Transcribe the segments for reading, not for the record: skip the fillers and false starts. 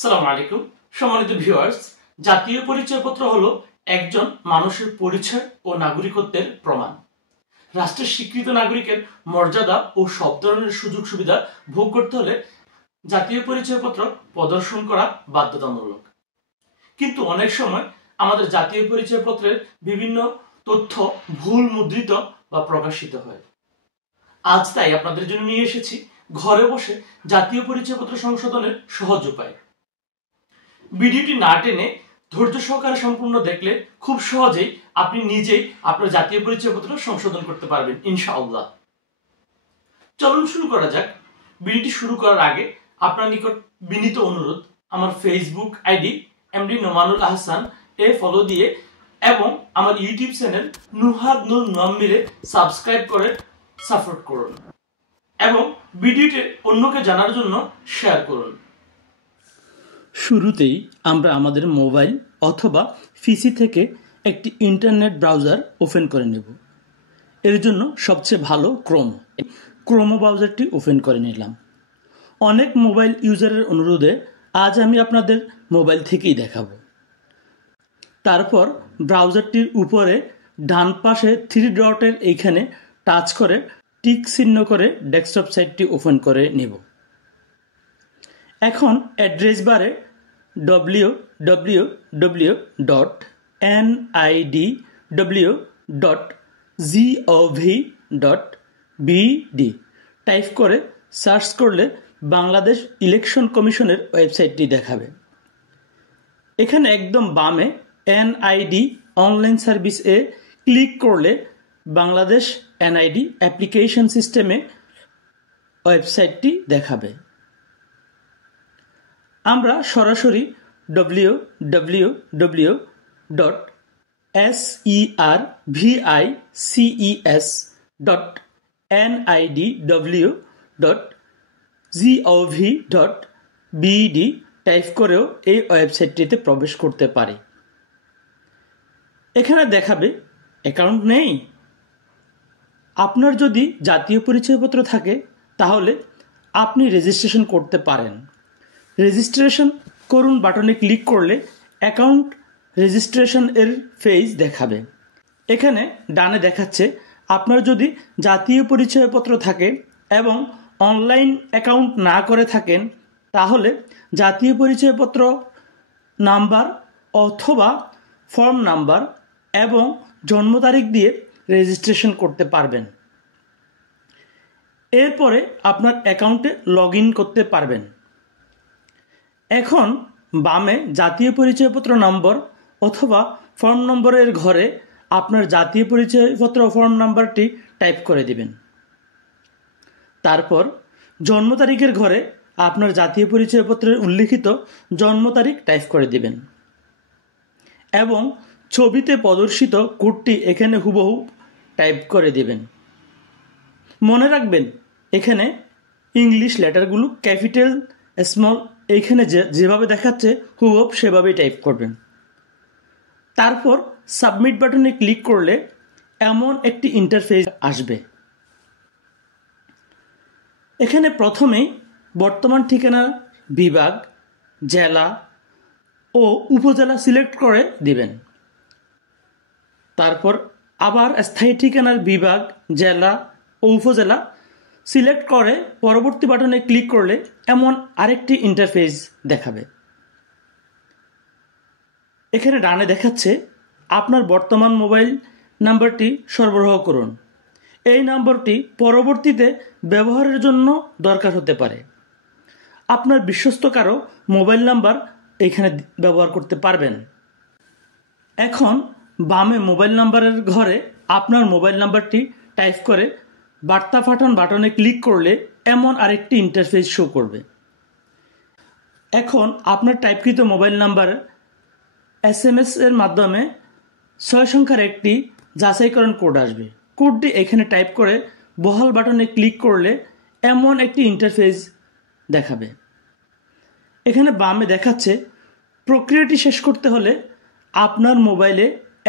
সালাম আলাইকুম সম্মানিত ভিউয়ার্স, জাতীয় পরিচয়পত্র হলো একজন মানুষের পরিচয় ও নাগরিকত্বের প্রমাণ। রাষ্ট্রের স্বীকৃত নাগরিকের মর্যাদা ও সব ধরনের সুযোগ সুবিধা ভোগ করতে হলে জাতীয় পরিচয়পত্র প্রদর্শন করা বাধ্যতামূলক। কিন্তু অনেক সময় আমাদের জাতীয় পরিচয়পত্রের বিভিন্ন তথ্য ভুল মুদ্রিত বা প্রকাশিত হয়। আজ তাই আপনাদের জন্য নিয়ে এসেছি ঘরে বসে জাতীয় পরিচয়পত্র সংশোধনের সহজ উপায়। ভিডিওটি না টেনে ধৈর্য সহকারে সম্পূর্ণ দেখলে খুব সহজেই আপনি নিজেই আপনার জাতীয় পরিচয়পত্র সংশোধন করতে পারবেন ইনশাআল্লাহ। চলুন শুরু করা যাক। ভিডিওটি শুরু করার আগে আপনার নিকট বিনীত অনুরোধ, আমার Facebook ID MD Nomanul Ahsan follow দিয়ে এবং আমার ইউটিউব চ্যানেল নুহাদ নূর নোয়াম্মিরে সাবস্ক্রাইব করে সাপোর্ট করুন এবং ভিডিওটি অন্যকে জানার জন্য শেয়ার করুন। শুরুতেই আমরা আমাদের মোবাইল অথবা পিসি থেকে একটি ইন্টারনেট ব্রাউজার ওপেন করে নেব। এর জন্য সবচেয়ে ভালো ক্রোম ব্রাউজারটি ওপেন করে নিলাম। অনেক মোবাইল ইউজারের অনুরোধে আজ আমি আপনাদের মোবাইল থেকেই দেখাবো। তারপর ব্রাউজারটির উপরে ডান পাশে 3 ডটের এইখানে টাচ করে টিক চিহ্ন করে ডেস্কটপ সাইটটি ওপেন করে নেব। এখন অ্যাড্রেস বারে www.nidw.gov.bd টাইপ করে সার্চ করলে বাংলাদেশ ইলেকশন কমিশনের ওয়েবসাইটটি দেখাবে। এখানে একদম বামে এনআইডি অনলাইন সার্ভিসে ক্লিক করলে বাংলাদেশ এনআইডি অ্যাপ্লিকেশন সিস্টেমে ওয়েবসাইটটি দেখাবে। আমরা সরাসরি www.services.nidw.gov.bd টাইপ করেও এই ওয়েবসাইটটিতে প্রবেশ করতে পারি। এখানে দেখাবে অ্যাকাউন্ট নেই। আপনার যদি জাতীয় পরিচয়পত্র থাকে তাহলে আপনি রেজিস্ট্রেশন করতে পারেন। রেজিস্ট্রেশন করুন বাটনে ক্লিক করলে অ্যাকাউন্ট রেজিস্ট্রেশন এর পেজ দেখাবে। এখানে ডানে দেখাচ্ছে আপনার যদি জাতীয় পরিচয়পত্র থাকে এবং অনলাইন অ্যাকাউন্ট না করে থাকেন তাহলে জাতীয় পরিচয়পত্র নাম্বার অথবা ফর্ম নাম্বার এবং জন্ম তারিখ দিয়ে রেজিস্ট্রেশন করতে পারবেন। এরপরে আপনার অ্যাকাউন্টে লগ ইন করতে পারবেন। এখন বামে জাতীয় পরিচয়পত্র নম্বর অথবা ফর্ম নম্বরের ঘরে আপনার জাতীয় পরিচয়পত্র ফর্ম নাম্বারটি টাইপ করে দিবেন। তারপর জন্ম তারিখের ঘরে আপনার জাতীয় পরিচয়পত্রের উল্লিখিত জন্ম তারিখ টাইপ করে দিবেন এবং ছবিতে প্রদর্শিত কোডটি এখানে হুবহু টাইপ করে দিবেন। মনে রাখবেন এখানে ইংলিশ লেটারগুলো ক্যাপিটাল স্মল এইখানে যেভাবে দেখাচ্ছে হুবহু সেভাবেই টাইপ করবেন। তারপর সাবমিট বাটনে ক্লিক করলে এমন একটি ইন্টারফেস আসবে। এখানে প্রথমেই বর্তমান ঠিকানা বিভাগ, জেলা ও উপজেলা সিলেক্ট করে দিবেন। তারপর আবার স্থায়ী ঠিকানার বিভাগ, জেলা ও উপজেলা সিলেক্ট করে পরবর্তী বাটনে ক্লিক করলে এমন আরেকটি ইন্টারফেস দেখাবে। এখানে ডানে দেখাচ্ছে আপনার বর্তমান মোবাইল নাম্বারটি সরবরাহ করুন। এই নম্বরটি পরবর্তীতে ব্যবহারের জন্য দরকার হতে পারে। আপনার বিশ্বস্ত কারো মোবাইল নাম্বার এখানে ব্যবহার করতে পারবেন। এখন বামে মোবাইল নাম্বারের ঘরে আপনার মোবাইল নাম্বারটি টাইপ করে বার্তা পাঠান বাটনে ক্লিক করলে এমন আরেকটি ইন্টারফেস শো করবে। এখন আপনার টাইপকৃত মোবাইল নাম্বার SMS এর মাধ্যমে 6 সংখ্যার একটি যাচাইকরণ কোড আসবে। কোডটি এখানে টাইপ করে বহাল বাটনে ক্লিক করলে এমন একটি ইন্টারফেস দেখাবে। এখানে বামে দেখাচ্ছে প্রক্রিয়াটি শেষ করতে হলে আপনার মোবাইলে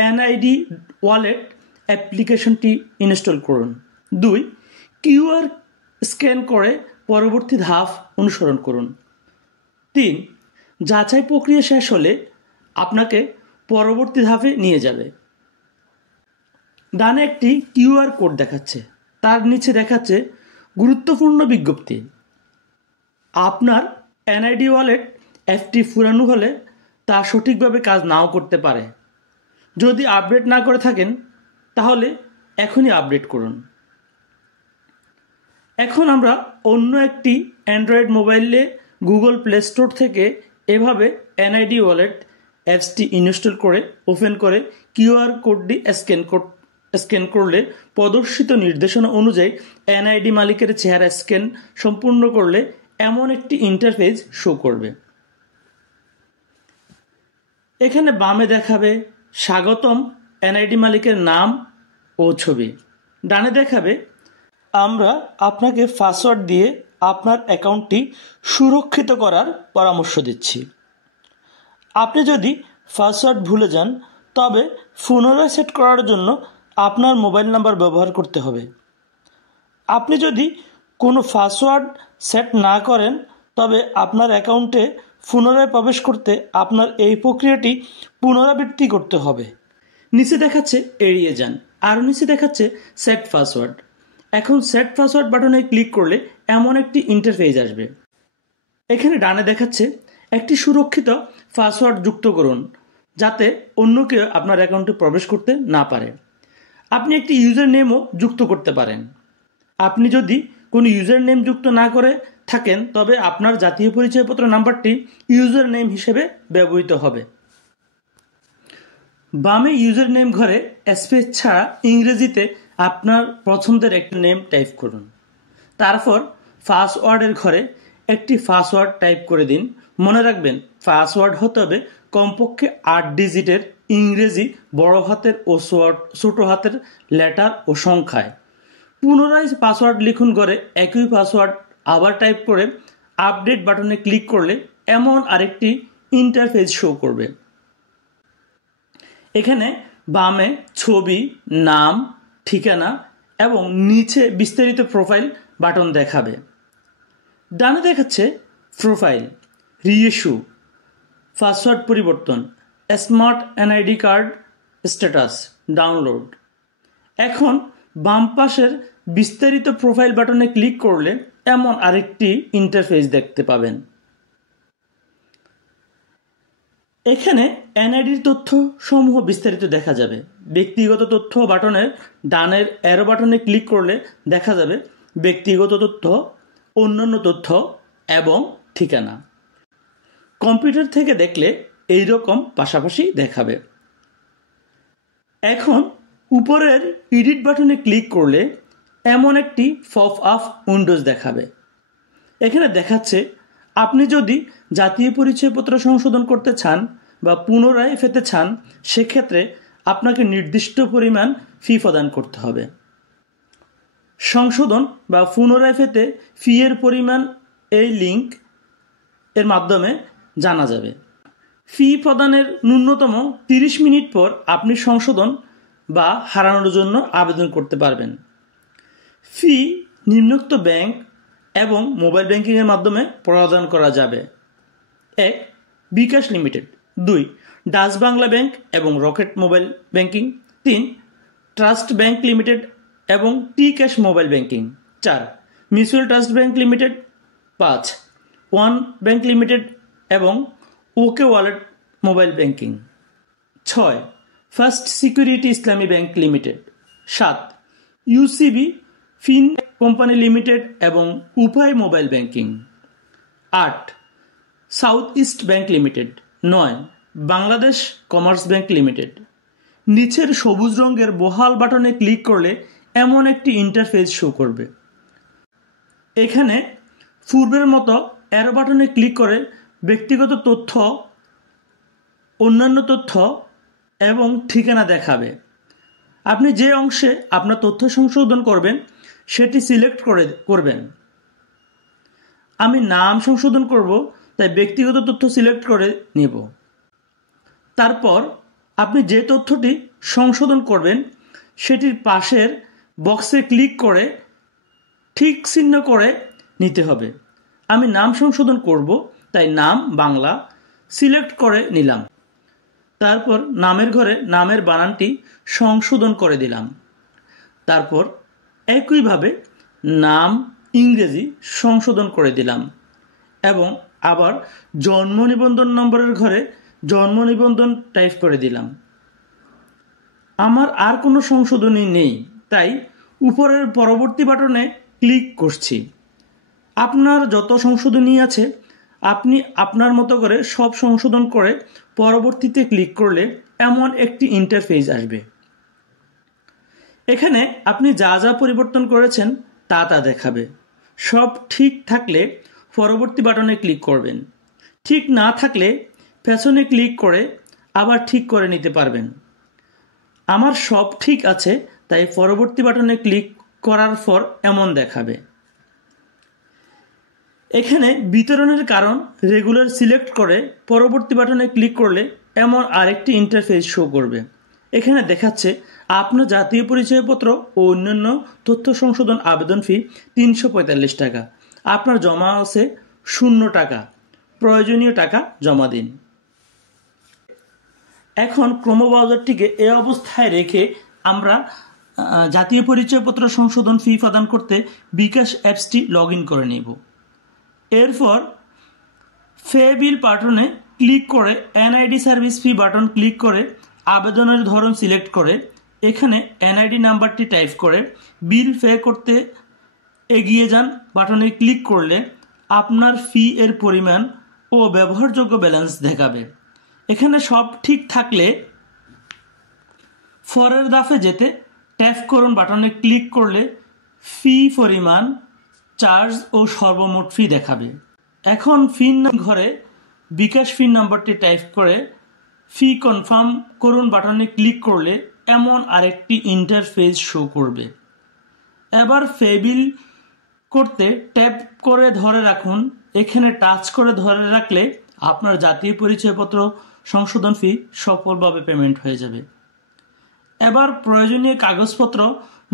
এনআইডি ওয়ালেট অ্যাপ্লিকেশনটি ইনস্টল করুন। 2 QR স্ক্যান করে পরবর্তী ধাপ অনুসরণ করুন। 3 যাচাই প্রক্রিয়া শেষ হলে আপনাকে পরবর্তী ধাপে নিয়ে যাবে। ডানে একটি কিউআর কোড দেখাচ্ছে, তার নিচে দেখাচ্ছে গুরুত্বপূর্ণ বিজ্ঞপ্তি। আপনার এনআইডি ওয়ালেট অ্যাপটি পুরানো হলে তা সঠিকভাবে কাজ নাও করতে পারে। যদি আপডেট না করে থাকেন তাহলে এখনই আপডেট করুন। এখন আমরা অন্য একটি অ্যান্ড্রয়েড মোবাইলে গুগল প্লে স্টোর থেকে এভাবে এনআইডি ওয়ালেট অ্যাপসটি ইনস্টল করে ওপেন করে কিউআর কোডটি স্ক্যান করলে প্রদর্শিত নির্দেশনা অনুযায়ী এনআইডি মালিকের চেহারা স্ক্যান সম্পূর্ণ করলে এমন একটি ইন্টারফেস শো করবে। এখানে বামে দেখাবে স্বাগতম এনআইডি মালিকের নাম ও ছবি। ডানে দেখাবে আমরা আপনাকে পাসওয়ার্ড দিয়ে আপনার অ্যাকাউন্টটি সুরক্ষিত করার পরামর্শ দিচ্ছি। আপনি যদি পাসওয়ার্ড ভুলে যান তবে পুনরায় সেট করার জন্য আপনার মোবাইল নাম্বার ব্যবহার করতে হবে। আপনি যদি কোনো পাসওয়ার্ড সেট না করেন তবে আপনার অ্যাকাউন্টে পুনরায় প্রবেশ করতে আপনার এই প্রক্রিয়াটি পুনরাবৃত্তি করতে হবে। নিচে দেখাচ্ছে এড়িয়ে যান, আর নিচে দেখাচ্ছে সেট পাসওয়ার্ড। এখন সেট পাসওয়ার্ড বাটনে ক্লিক করলে এমন একটি ইন্টারফেস আসবে। এখানে ডানে দেখাচ্ছে একটি সুরক্ষিত পাসওয়ার্ড যুক্ত করুন যাতে অন্য কেউ আপনার অ্যাকাউন্টে প্রবেশ করতে না পারে। আপনি একটি ইউজার নেমও যুক্ত করতে পারেন। আপনি যদি কোনো ইউজার নেম যুক্ত না করে থাকেন তবে আপনার জাতীয় পরিচয়পত্র নাম্বারটি ইউজার নেম হিসেবে ব্যবহৃত হবে। বামে ইউজার নেম ঘরে স্পেস ছাড়া ইংরেজিতে আপনার পছন্দের একটি নেম টাইপ করুন। তারপর পাসওয়ার্ডের ঘরে একটি পাসওয়ার্ড টাইপ করে দিন। মনে রাখবেন পাসওয়ার্ড হতে হবে কমপক্ষে 8 ডিজিটের, ইংরেজি বড় হাতের ও ছোট হাতের লেটার ও সংখ্যায়। পুনরায় পাসওয়ার্ড লিখুন ঘরে একই পাসওয়ার্ড আবার টাইপ করে আপডেট বাটনে ক্লিক করলে এমন আরেকটি ইন্টারফেস শো করবে। এখানে বামে ছবি, নাম, ঠিকানা এবং নিচে বিস্তারিত প্রোফাইল বাটন দেখাবে। ডানে দেখাচ্ছে প্রোফাইল, রিইস্যু, পাসওয়ার্ড পরিবর্তন, smart NID card status, download. এখন বাম পাশের বিস্তারিত প্রোফাইল বাটনে ক্লিক করলে এমন আরেকটি ইন্টারফেস দেখতে পাবেন। এখানে এনআইডির তথ্য সমূহ বিস্তারিত দেখা যাবে। ব্যক্তিগত তথ্য বাটনের ডানের অ্যারো বাটনে ক্লিক করলে দেখা যাবে ব্যক্তিগত তথ্য, অন্যান্য তথ্য এবং ঠিকানা। কম্পিউটার থেকে দেখলে এই রকম পাশাপাশি দেখাবে। এখন উপরের এডিট বাটনে ক্লিক করলে এমন একটি পপ আপ উইন্ডোজ দেখাবে। এখানে দেখাচ্ছে আপনি যদি জাতীয় পরিচয়পত্র সংশোধন করতে চান বা পুনরায় পেতে চান সেক্ষেত্রে আপনাকে নির্দিষ্ট পরিমাণ ফি প্রদান করতে হবে। সংশোধন বা পুনরায় পেতে ফি এর পরিমাণ এই লিঙ্ক এর মাধ্যমে জানা যাবে। ফি প্রদানের ন্যূনতম 30 মিনিট পর আপনি সংশোধন বা হারানোর জন্য আবেদন করতে পারবেন। ফি নিম্নোক্ত ব্যাংক এবং মোবাইল ব্যাংকিংয়ের মাধ্যমে প্রদান করা যাবে। 1. BKash limited, 2. Dutch Bangla bank এবং Rocket mobile banking, 3. Trust bank limited এবং T cash mobile banking, 4. Mutual Trust bank limited, 5. One bank limited এবং OK wallet mobile banking, 6. First Security Islami bank limited, 7. UCB Fin company limited এবং Upay mobile banking, 8. South East bank limited, 9. Bangladesh commerce bank limited. নিচের সবুজ রঙের বহাল বাটনে click করলে এমন একটি ইন্টারফেস শো করবে। এখানে পূর্বের মতো অ্যারো বাটনে ক্লিক করে ব্যক্তিগত তথ্য, অন্যান্য তথ্য এবং ঠিকানা দেখাবে। আপনি যে অংশে আপনার তথ্য সংশোধন করবেন সেটি সিলেক্ট করবেন। আমি নাম সংশোধন করব, তাই ব্যক্তিগত তথ্য সিলেক্ট করে নেব। তারপর আপনি যে তথ্যটি সংশোধন করবেন সেটির পাশের বক্সে ক্লিক করে ঠিক চিহ্ন করে নিতে হবে। আমি নাম সংশোধন করব, তাই নাম বাংলা, সিলেক্ট করে নিলাম। তারপর নামের ঘরে নামের বানানটি সংশোধন করে দিলাম। তারপর একইভাবে নাম ইংরেজি সংশোধন করে দিলাম এবং আবার জন্ম নিবন্ধন নম্বরের ঘরে জন্ম নিবন্ধন টাইপ করে দিলাম। আমার আর কোনো সংশোধনী নেই, তাই উপরের পরবর্তী বাটনে ক্লিক করছি। আপনার যত সংশোধনী আছে আপনি আপনার মতো করে সব সংশোধন করে পরবর্তীতে ক্লিক করলে এমন একটি ইন্টারফেস আসবে। এখানে আপনি যা যা পরিবর্তন করেছেন তা দেখাবে। সব ঠিক থাকলে পরবর্তী বাটনে ক্লিক করবেন, ঠিক না থাকলে পেছনে ক্লিক করে আবার ঠিক করে নিতে পারবেন। আমার সব ঠিক আছে, তাই পরবর্তী বাটনে ক্লিক করার পর এমন দেখাবে। এখানে বিতরণের কারণ রেগুলার সিলেক্ট করে পরবর্তী বাটনে ক্লিক করলে এমন আরেকটি ইন্টারফেস শো করবে। এখানে দেখাচ্ছে আপনার জাতীয় পরিচয়পত্র ও অন্যান্য তথ্য সংশোধন আবেদন ফি 345 টাকা। আপনার জমা আছে 0 টাকা। প্রয়োজনীয় টাকা জমা দিন। এখন ক্রোম ব্রাউজারটিকে এই অবস্থায় রেখে আমরা জাতীয় পরিচয়পত্র সংশোধন ফি প্রদান করতে বিকাশ অ্যাপসটি লগ ইন করে নেব। এরপর পে বিল বাটনে ক্লিক করে এনআইডি সার্ভিস ফি বাটন ক্লিক করে আবেদনের ধরন সিলেক্ট করে এখানে এনআইডি নাম্বারটি টাইপ করে বিল পে করতে এগিয়ে যান বাটনে ক্লিক করলে আপনার ফি এর পরিমাণ ও ব্যবহারযোগ্য ব্যালেন্স দেখাবে। এখানে সব ঠিক থাকলে পরের ধাপে যেতে ট্যাপ করুন বাটনে ক্লিক করলে ফি পরিমাণ, চার্জ ও সর্বমোট ফি দেখাবে। এখন ফি ঘরে বিকাশ ফি নাম্বারটি টাইপ করে ফি কনফার্ম করুন বাটনে ক্লিক করলে এমন আরেকটি ইন্টারফেস শো করবে। এবার পে বিল করতে ট্যাপ করে ধরে রাখুন। এখানে টাচ করে ধরে রাখলে আপনার জাতীয় পরিচয়পত্র সংশোধন ফি সফলভাবে পেমেন্ট হয়ে যাবে। এবার প্রয়োজনীয় কাগজপত্র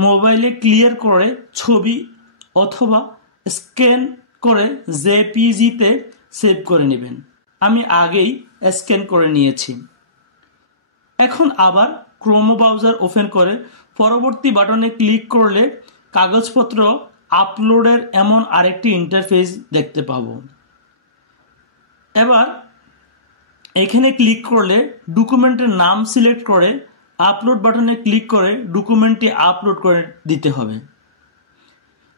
মোবাইলে ক্লিয়ার করে ছবি অথবা স্ক্যান করে জেপিজিতে সেভ করে নেবেন। আমি আগেই স্ক্যান করে নিয়েছি। এখন আবার ক্রোম ব্রাউজার ওপেন করে পরবর্তী বাটনে ক্লিক করলে কাগজপত্র আপলোডের এমন আরেকটি ইন্টারফেস দেখতে পাবো। এবার এখানে ক্লিক করলে ডকুমেন্টের নাম সিলেক্ট করে আপলোড বাটনে ক্লিক করে ডকুমেন্টটি আপলোড করে দিতে হবে।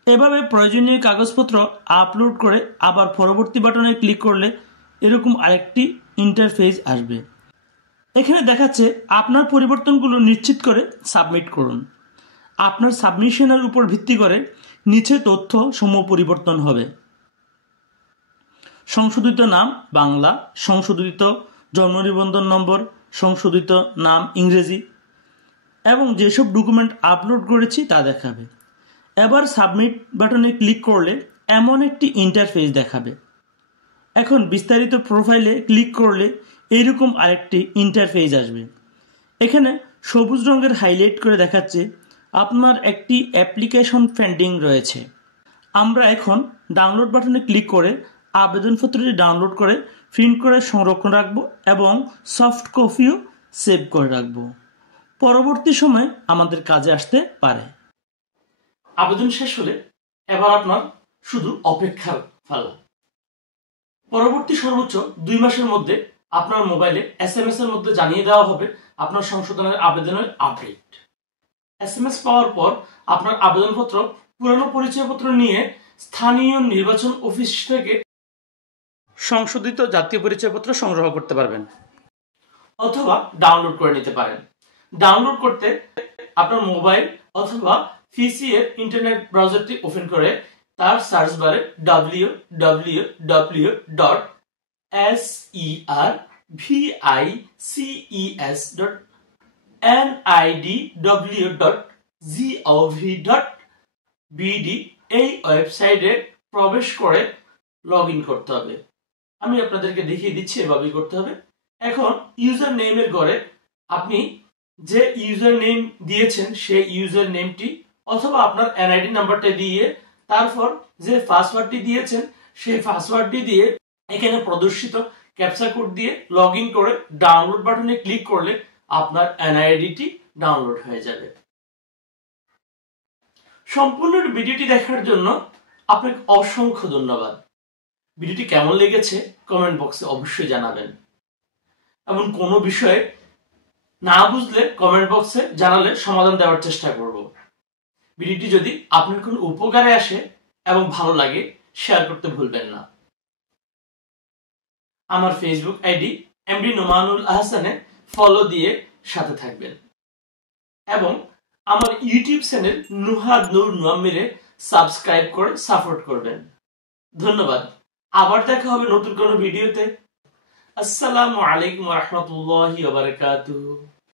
এভাবে প্রয়োজনীয় কাগজপত্র আপলোড করে আবার পরবর্তী বাটনে ক্লিক করলে এরকম আরেকটি ইন্টারফেস আসবে। এখানে দেখাচ্ছে আপনার পরিবর্তনগুলো নিশ্চিত করে সাবমিট করুন। আপনার সাবমিশনের উপর ভিত্তি করে নিচে তথ্য সমূহ পরিবর্তন হবে। সংশোধিত নাম বাংলা, সংশোধিত জন্ম নিবন্ধন নম্বর, সংশোধিত নাম ইংরেজি এবং যেসব ডকুমেন্ট আপলোড করেছি তা দেখাবে। এবার সাবমিট বাটনে ক্লিক করলে এমন একটি ইন্টারফেস দেখাবে। এখন বিস্তারিত প্রোফাইলে ক্লিক করলে এইরকম আরেকটি ইন্টারফেস আসবে। এখানে সবুজ রঙের হাইলাইট করে দেখাচ্ছে আপনার একটি অ্যাপ্লিকেশন পেন্ডিং রয়েছে। আমরা এখন ডাউনলোড বাটনে ক্লিক করে আবেদনপত্রটি ডাউনলোড করে প্রিন্ট করে সংরক্ষণ রাখবো এবং সফট কপিও সেভ করে রাখবো। পরবর্তী সময়ে আমাদের কাজে আসতে পারে। আবেদন শেষ হলে এবার আপনার শুধু অপেক্ষার পালা। পরবর্তী সর্বোচ্চ 2 মাসের মধ্যে আপনার মোবাইলে SMS এর মধ্যে জানিয়ে দেওয়া হবে আপনার সংশোধনের আবেদনের আপডেট। SMS পাওয়ার পর আপনার আবেদনপত্র পুরানো পরিচয়পত্র নিয়ে স্থানীয় নির্বাচন অফিস থেকে সংশোধিত জাতীয় পরিচয়পত্র সংগ্রহ করতে পারবেন অথবা ডাউনলোড করে নিতে পারেন। ডাউনলোড করতে আপনার মোবাইল অথবা পিসি এর ইন্টারনেট ব্রাউজারটি ওপেন করে তার সার্চ বারে www.sercnidw.gov.bd এই ওয়েবসাইটে প্রবেশ করে লগ ইন করতে হবে। আমি আপনাদেরকে দেখিয়ে দিচ্ছি এভাবেই করতে হবে। এখন ইউজার নেমের ঘরে আপনি যে ইউজার নেম দিয়েছেন সেই ইউজার নেমটি অথবা আপনার এনআইডি নাম্বারটা দিয়ে তারপর যে পাসওয়ার্ডটি দিয়েছেন সেই পাসওয়ার্ডটি দিয়ে এখানে প্রদর্শিত ক্যাপচা কোড দিয়ে লগ ইন করে ডাউনলোড বাটনে ক্লিক করলে আপনার এনআইডিটি ডাউনলোড হয়ে যাবে। সম্পূর্ণ ভিডিওটি দেখার জন্য আপনাকে অসংখ্য ধন্যবাদ। ভিডিওটি কেমন লেগেছে কমেন্ট বক্সে অবশ্যই জানাবেন, এবং কোনো বিষয়ে না বুঝলে কমেন্ট বক্সে জানালে সমাধান দেওয়ার চেষ্টা করব। ভিডিওটি যদি আপনার কোনো উপকারে আসে এবং ভালো লাগে শেয়ার করতে ভুলবেন না। আমার ফেসবুক আইডি এমডি নোমানুল আহসানে ফলো দিয়ে সাথে থাকবেন, এবং আমার ইউটিউব চ্যানেল নুহাদ নূর নুয়াম্মিরে সাবস্ক্রাইব করে সাপোর্ট করবেন। ধন্যবাদ। আবার দেখা হবে নতুন কোনো ভিডিওতে। আসসালামু আলাইকুম ওয়া রাহমাতুল্লাহি ওয়া বারাকাতুহু।